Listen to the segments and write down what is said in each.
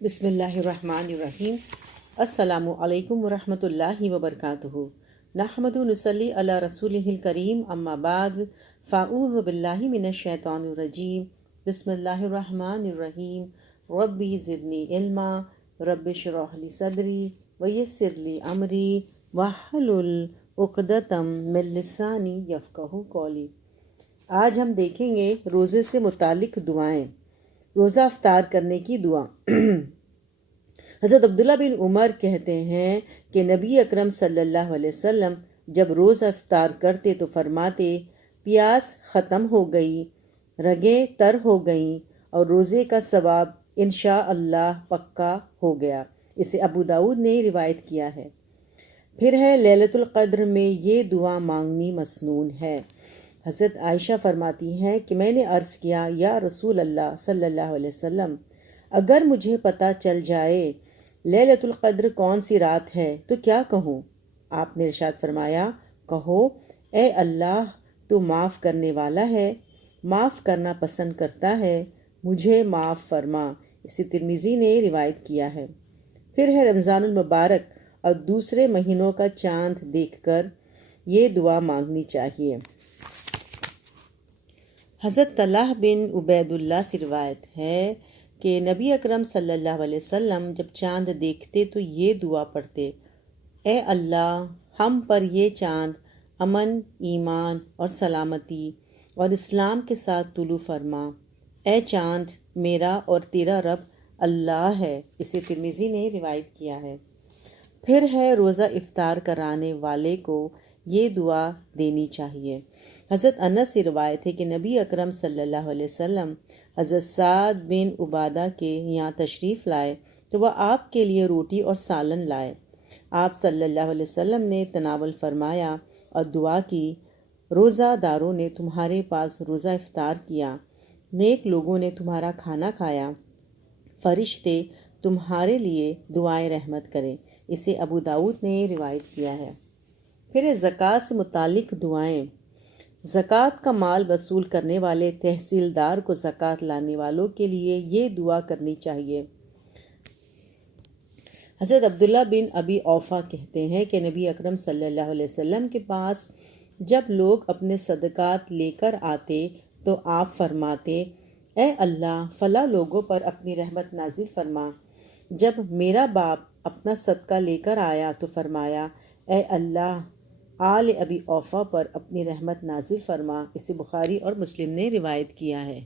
بسم اللہ الرحمن الرحیم۔ السلام علیکم ورحمۃ اللہ وبرکاتہ۔ نحمد نصلی علی رسولہ الکریم، اما بعد، فاعوذ باللہ من الشیطان الرجیم، بسم اللہ الرحمن الرحیم۔ ربی زدنی علما، رب اشرح لی صدری ویسر لی امری واحلل عقدۃ من لسانی یفقہوا قولی۔ آج ہم دیکھیں گے روزے سے متعلق دعائیں۔ روزہ افطار کرنے کی دعا۔ حضرت عبداللہ بن عمر کہتے ہیں کہ نبی اکرم صلی اللہ علیہ وسلم جب روزہ افطار کرتے تو فرماتے، پیاس ختم ہو گئی، رگیں تر ہو گئیں اور روزے کا ثواب انشاءاللہ پکا ہو گیا۔ اسے ابو داؤد نے روایت کیا ہے۔ پھر ہے لیلۃ القدر میں یہ دعا مانگنی مسنون ہے۔ حضرت عائشہ فرماتی ہیں کہ میں نے عرض کیا، یا رسول اللہ صلی اللہ علیہ وسلم، اگر مجھے پتہ چل جائے لیلۃ القدر کون سی رات ہے تو کیا کہوں؟ آپ نے ارشاد فرمایا، کہو، اے اللہ تو معاف کرنے والا ہے، معاف کرنا پسند کرتا ہے، مجھے معاف فرما۔ اسے ترمذی نے روایت کیا ہے۔ پھر ہے رمضان المبارک اور دوسرے مہینوں کا چاند دیکھ کر یہ دعا مانگنی چاہیے۔ حضرت طلحہ بن عبید اللہ سے روایت ہے کہ نبی اکرم صلی اللہ علیہ وسلم جب چاند دیکھتے تو یہ دعا پڑھتے، اے اللہ، ہم پر یہ چاند امن، ایمان اور سلامتی اور اسلام کے ساتھ طلوع فرما۔ اے چاند، میرا اور تیرا رب اللہ ہے۔ اسے ترمذی نے روایت کیا ہے۔ پھر ہے روزہ افطار کرانے والے کو یہ دعا دینی چاہیے۔ حضرت انس سے روایت ہے کہ نبی اکرم صلی اللہ علیہ وسلم حضرت سعد بن عبادہ کے یہاں تشریف لائے تو وہ آپ کے لیے روٹی اور سالن لائے۔ آپ صلی اللہ علیہ وسلم نے تناول فرمایا اور دعا کی، روزہ داروں نے تمہارے پاس روزہ افطار کیا، نیک لوگوں نے تمہارا کھانا کھایا، فرشتے تمہارے لیے دعائیں رحمت کریں۔ اسے ابو داؤد نے روایت کیا ہے۔ پھر زکوٰۃ سے متعلق دعائیں۔ زکوٰۃ کا مال وصول کرنے والے تحصیلدار کو زکوٰۃ لانے والوں کے لیے یہ دعا کرنی چاہیے۔ حضرت عبداللہ بن ابی اوفا کہتے ہیں کہ نبی اکرم صلی اللہ علیہ وسلم کے پاس جب لوگ اپنے صدقات لے کر آتے تو آپ فرماتے، اے اللہ، فلاں لوگوں پر اپنی رحمت نازل فرما۔ جب میرا باپ اپنا صدقہ لے کر آیا تو فرمایا، اے اللہ، آل ابی اوفا پر اپنی رحمت نازل فرما۔ اسے بخاری اور مسلم نے روایت کیا ہے۔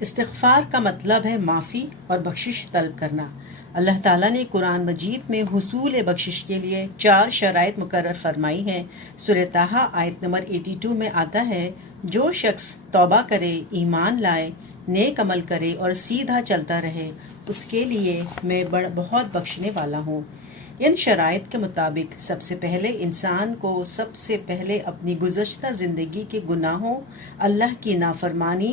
استغفار کا مطلب ہے معافی اور بخشش طلب کرنا۔ اللہ تعالیٰ نے قرآن مجید میں حصول بخشش کے لیے 4 شرائط مقرر فرمائی ہیں۔ سورہ طٰہٰ آیت نمبر 82 میں آتا ہے، جو شخص توبہ کرے، ایمان لائے، نیک عمل کرے اور سیدھا چلتا رہے، اس کے لیے میں بہت بخشنے والا ہوں۔ ان شرائط کے مطابق سب سے پہلے انسان کو سب سے پہلے اپنی گزشتہ زندگی کے گناہوں، اللہ کی نافرمانی،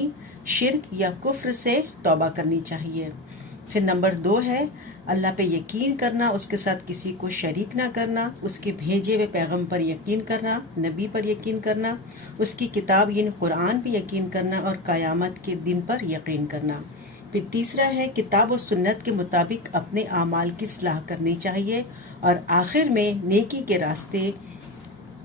شرک یا کفر سے توبہ کرنی چاہیے۔ پھر نمبر 2 ہے اللہ پہ یقین کرنا، اس کے ساتھ کسی کو شریک نہ کرنا، اس کے بھیجے ہوئے پیغام پر یقین کرنا، نبی پر یقین کرنا، اس کی کتاب یعنی قرآن پہ یقین کرنا اور قیامت کے دن پر یقین کرنا۔ پھر تیسرا ہے کتاب و سنت کے مطابق اپنے اعمال کی اصلاح کرنی چاہیے، اور آخر میں نیکی کے راستے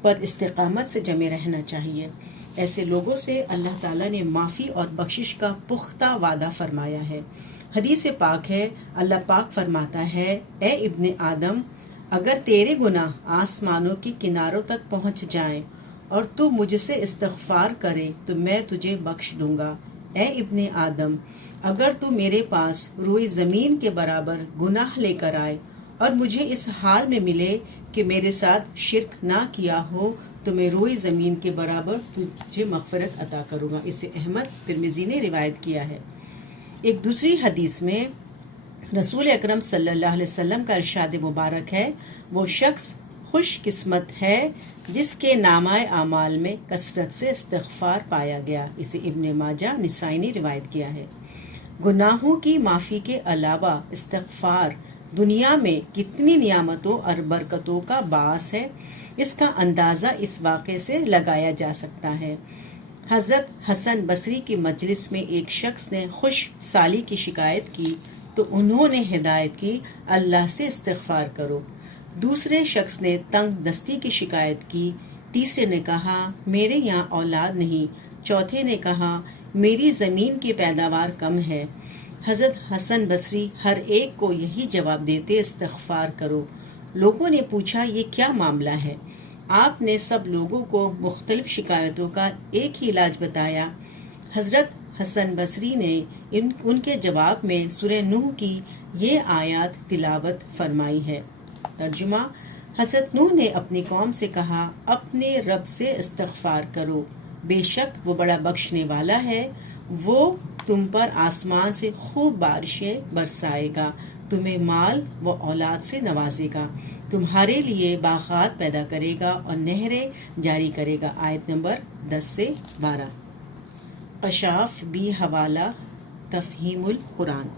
پر استقامت سے جمے رہنا چاہیے۔ ایسے لوگوں سے اللہ تعالیٰ نے معافی اور بخشش کا پختہ وعدہ فرمایا ہے۔ حدیث پاک ہے، اللہ پاک فرماتا ہے، اے ابن آدم، اگر تیرے گناہ آسمانوں کے کناروں تک پہنچ جائیں اور تو مجھ سے استغفار کرے تو میں تجھے بخش دوں گا۔ اے ابن آدم، اگر تو میرے پاس روئے زمین کے برابر گناہ لے کر آئے اور مجھے اس حال میں ملے کہ میرے ساتھ شرک نہ کیا ہو تو میں روئے زمین کے برابر تجھے مغفرت عطا کروں گا۔ اسے احمد ترمذی نے روایت کیا ہے۔ ایک دوسری حدیث میں رسول اکرم صلی اللہ علیہ وسلم کا ارشاد مبارک ہے، وہ شخص خوش قسمت ہے جس کے نامہ اعمال میں کثرت سے استغفار پایا گیا۔ اسے ابن ماجہ نسائی نے روایت کیا ہے۔ گناہوں کی معافی کے علاوہ استغفار دنیا میں کتنی نعمتوں اور برکتوں کا باعث ہے، اس کا اندازہ اس واقعے سے لگایا جا سکتا ہے۔ حضرت حسن بصری کی مجلس میں ایک شخص نے خوش سالی کی شکایت کی تو انہوں نے ہدایت کی اللہ سے استغفار کرو۔ دوسرے شخص نے تنگ دستی کی شکایت کی، تیسرے نے کہا میرے یہاں اولاد نہیں، چوتھے نے کہا میری زمین کی پیداوار کم ہے۔ حضرت حسن بصری ہر ایک کو یہی جواب دیتے استغفار کرو۔ لوگوں نے پوچھا یہ کیا معاملہ ہے؟ آپ نے سب لوگوں کو مختلف شکایتوں کا ایک ہی علاج بتایا۔ حضرت حسن بصری نے ان کے جواب میں سورہ نوح کی یہ آیات تلاوت فرمائی ہے۔ ترجمہ: حضرت نوح نے اپنی قوم سے کہا اپنے رب سے استغفار کرو، بے شک وہ بڑا بخشنے والا ہے، وہ تم پر آسمان سے خوب بارشیں برسائے گا، تمہیں مال و اولاد سے نوازے گا، تمہارے لیے باغات پیدا کرے گا اور نہریں جاری کرے گا۔ آیت نمبر 10 سے 12۔ قشاف بی حوالہ تفہیم القرآن۔